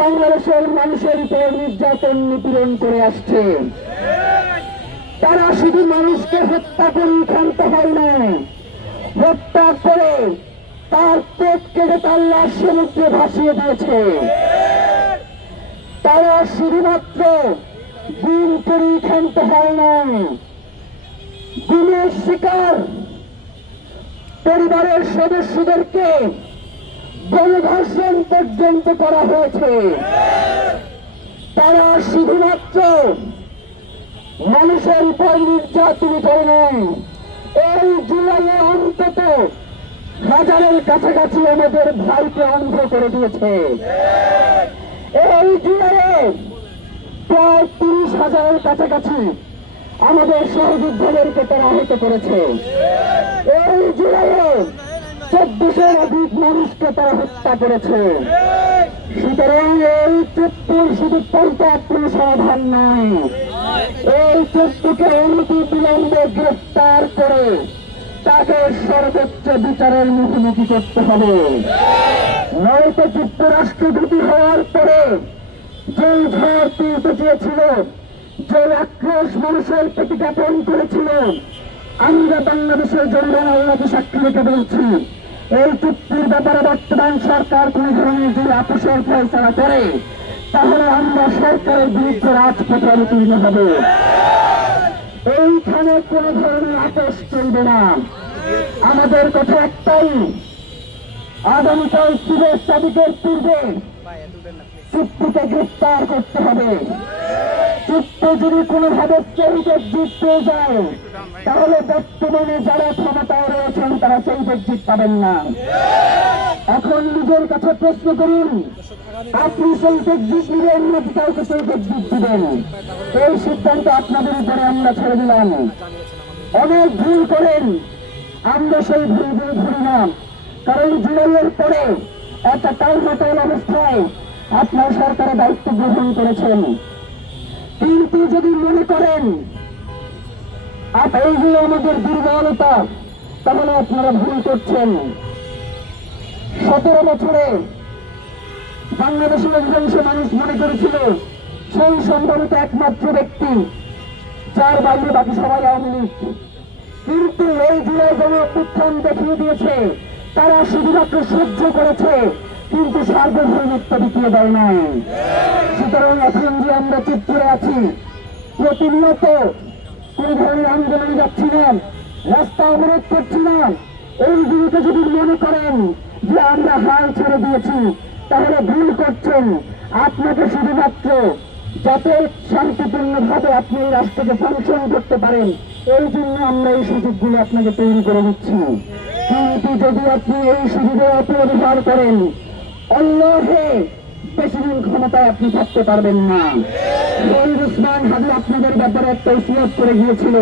বাংলাদেশের মানুষের উপর নির্যাতন নিপীড়ন করে আসছে। তারা শুধু মানুষকে হত্যা করে ক্ষান্ত হয় না, হত্যা করে তার পেট কেটে তার লাশ সমুদ্রে ভাসিয়ে দিয়েছে। তারা শুধুমাত্র দিন করে ক্ষান্ত হয় না, দিনের শিকার পরিবারের সদস্যদেরকে গণধর্ষণ পর্যন্ত করা হয়েছে। তারা শুধুমাত্র মানুষের উপর নির্যাতন করে নাই, এই জুলাইয়ে অন্তত হাজারের কাছাকাছি আমাদের ভাইকে অন্ধ করে দিয়েছে। এই জুলাইয়ে প্রায় 30,000-এর কাছাকাছি আমাদের সহযোদ্ধাদেরকে তারা আহত করেছে। এই জুলাইয়ে 1400-এর অধিক মানুষকে তারা হত্যা করেছে। সুতরাং এই চুক্তির শুধু পরিত্যাগ কোনো সমাধান নাই। এই চুক্তিকে অনতি বিলম্বে গ্রেফতার করে তাকে সর্বোচ্চ বিচারের মুখোমুখি করতে হবে। নয়তো যুক্তরাষ্ট্রদূতি হওয়ার পরে যে ঝড় তুলতে চেয়েছিল, যে আক্রোশ মানুষের প্রতি জ্ঞাপন করেছিল, আমরা বাংলাদেশের জনগণ আল্লাহকে সাক্ষী রেখে বলছি, এই চুক্তির ব্যাপারে বর্তমান সরকার কোন ধরনের যদি আপোষের ফয়সালা করে, তাহলে আমরা সরকারের বিরুদ্ধে রাজপথে অবতীর্ণ হব। এইখানে কোন ধরনের আপোষ চলবে না। আমাদের কথা একটাই, আগামীকাল সুরেশ সাদিকের পূর্বে চুক্তিকে গ্রেফতার করতে হবে। চুক্তি যদি কোনোভাবে শহীদের জিত পেয়ে যায়, তাহলে বর্তমানে যারা ক্ষমতায় রয়েছেন তারা শহীদের জিত পাবেন না। এখন নিজের কাছে প্রশ্ন করুন, আপনি শহীদের জিত দিবেন নাকি কাউকে শহীদের জিত দিবেন? এই সিদ্ধান্ত আপনাদের উপরে আমরা ছেড়ে দিলাম। অনেক ভুল করেন, আমরা সেই ভুলগুলো ধরি না, কারণ জুলাইয়ের পরে একটা টালমাটাল অবস্থায় আপনার সরকারের দায়িত্ব গ্রহণ করেছেন। কিন্তু যদি মনে করেন এইগুলো আমাদের দুর্বলতা, তাহলে আপনারা ভুল করছেন। 17 বছরে বাংলাদেশের অধিকাংশ মানুষ মনে করেছিল সেই সম্ভবত একমাত্র ব্যক্তি যার বাইরে বাকি সবাই আওয়ামী লীগ। কিন্তু এই জুলাই গণঅভ্যুত্থান দেখিয়ে দিয়েছে তারা শুধুমাত্র সহ্য করেছে, কিন্তু সার্বভৌমত্ব দেখিয়ে দেয় নাই। সুতরাং এখন যে আমরা চুপ করে আছি, প্রতিনিয়ত কোন ধরনের আন্দোলনে যাচ্ছি না, রাস্তা অবরোধ করছি না, এইগুলোকে যদি মনে করেন যে আমরা হাল ছেড়ে দিয়েছি, তাহলে ভুল করছেন। আপনাকে শুধুমাত্র যাতে শান্তিপূর্ণভাবে আপনি এই রাষ্ট্রকে ফাংশন করতে পারেন, এই জন্য আমরা এই সুযোগগুলো আপনাকে তৈরি করে দিচ্ছি। কিন্তু যদি আপনি এই সুযোগের অপব্যবহার করেন, আল্লাহে বেশি দিন ক্ষমতায় আপনি থাকতে পারবেন না। শহীদ ওসমান হাদি আপনাদের ব্যাপারে একটা ওসিয়ত করে গিয়েছিল।